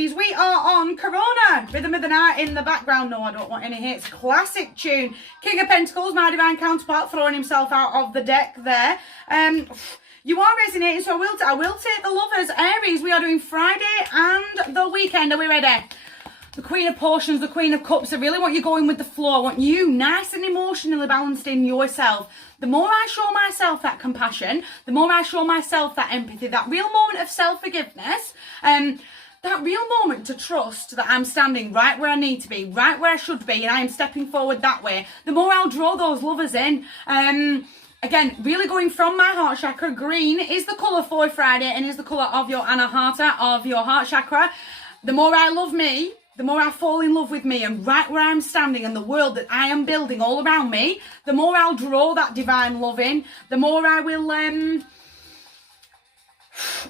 Aries, we are on Corona. Rhythm of the Night in the background. No, I don't want any hits. Classic tune. King of Pentacles, my divine counterpart, throwing himself out of the deck there. You are resonating, so I will take the lovers. Aries, we are doing Friday and the weekend. Are we ready? The Queen of Potions, the Queen of Cups. I really want you going with the flow. I want you nice and emotionally balanced in yourself. The more I show myself that compassion, the more I show myself that empathy, that real moment of self-forgiveness, that real moment to trust that I'm standing right where I need to be, right where I should be, and I am stepping forward that way, the more I'll draw those lovers in. Again, really going from my heart chakra. Green is the colour for Friday and is the colour of your anahata, of your heart chakra. The more I love me, the more I fall in love with me and right where I'm standing and the world that I am building all around me, the more I'll draw that divine love in, the more I will,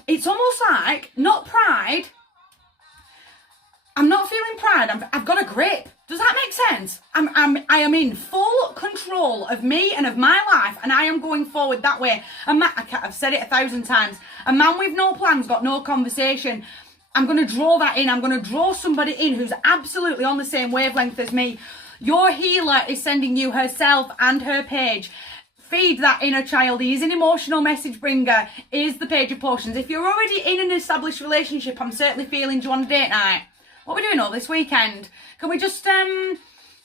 it's almost like, not pride, I'm not feeling pride, I've got a grip. Does that make sense? I am in full control of me and of my life, and I am going forward that way. I've said it 1,000 times. A man with no plans got no conversation. I'm going to draw that in. I'm going to draw somebody in who's absolutely on the same wavelength as me. Your healer is sending you herself and her page. Feed that inner child. He is an emotional message bringer. Is the Page of Potions. If you're already in an established relationship, I'm certainly feeling, do you want a date night? What are we doing all this weekend? Can we just, can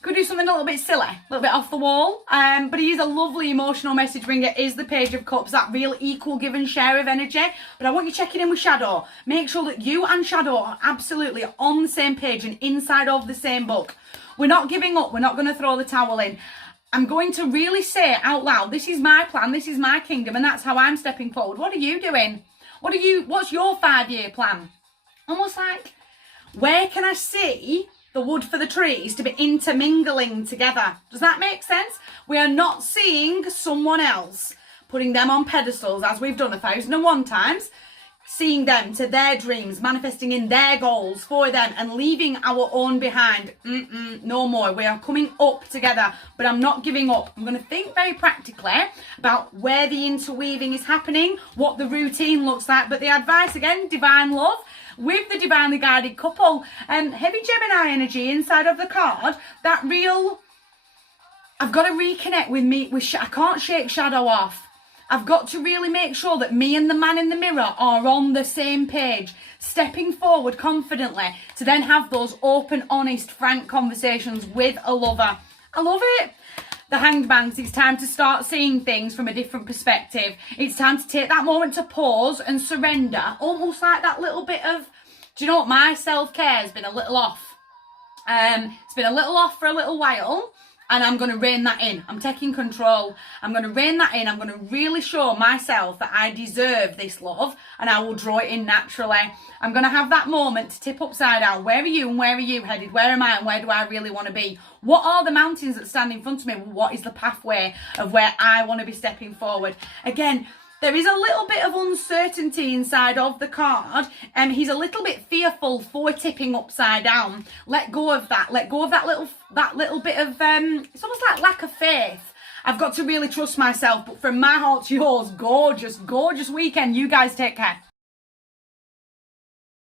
we do something a little bit silly? A little bit off the wall? But he is a lovely emotional message bringer. Is the Page of Cups, that real equal give and share of energy. But I want you checking in with Shadow. Make sure that you and Shadow are absolutely on the same page and inside of the same book. We're not giving up. We're not going to throw the towel in. I'm going to really say out loud, this is my plan, this is my kingdom, and that's how I'm stepping forward. What are you doing? What's your 5-year plan? Almost like, where can I see the wood for the trees to be intermingling together? Does that make sense? We are not seeing someone else, putting them on pedestals as we've done 1,001 times, seeing them to their dreams, manifesting in their goals for them and leaving our own behind. No more. We are coming up together, but I'm not giving up. I'm going to think very practically about where the interweaving is happening, what the routine looks like, but the advice again, divine love, with the divinely guided couple, heavy Gemini energy inside of the card, that real, I've got to reconnect with me, I can't shake Shadow off. I've got to really make sure that me and the man in the mirror are on the same page, stepping forward confidently to then have those open, honest, frank conversations with a lover. I love it. The Hanged Man, it's time to start seeing things from a different perspective. It's time to take that moment to pause and surrender. Almost like that little bit of, do you know what, my self-care has been a little off. It's been a little off for a little while, and I'm going to rein that in. I'm taking control. I'm going to rein that in. I'm going to really show myself that I deserve this love, and I will draw it in naturally. I'm going to have that moment to tip upside down. Where are you and where are you headed? Where am I and where do I really want to be? What are the mountains that stand in front of me? What is the pathway of where I want to be stepping forward? Again, there is a little bit of uncertainty inside of the card, and he's a little bit fearful for tipping upside down. Let go of that. Let go of that little bit of, it's almost like lack of faith. I've got to really trust myself, but from my heart to yours, gorgeous, gorgeous weekend. You guys take care.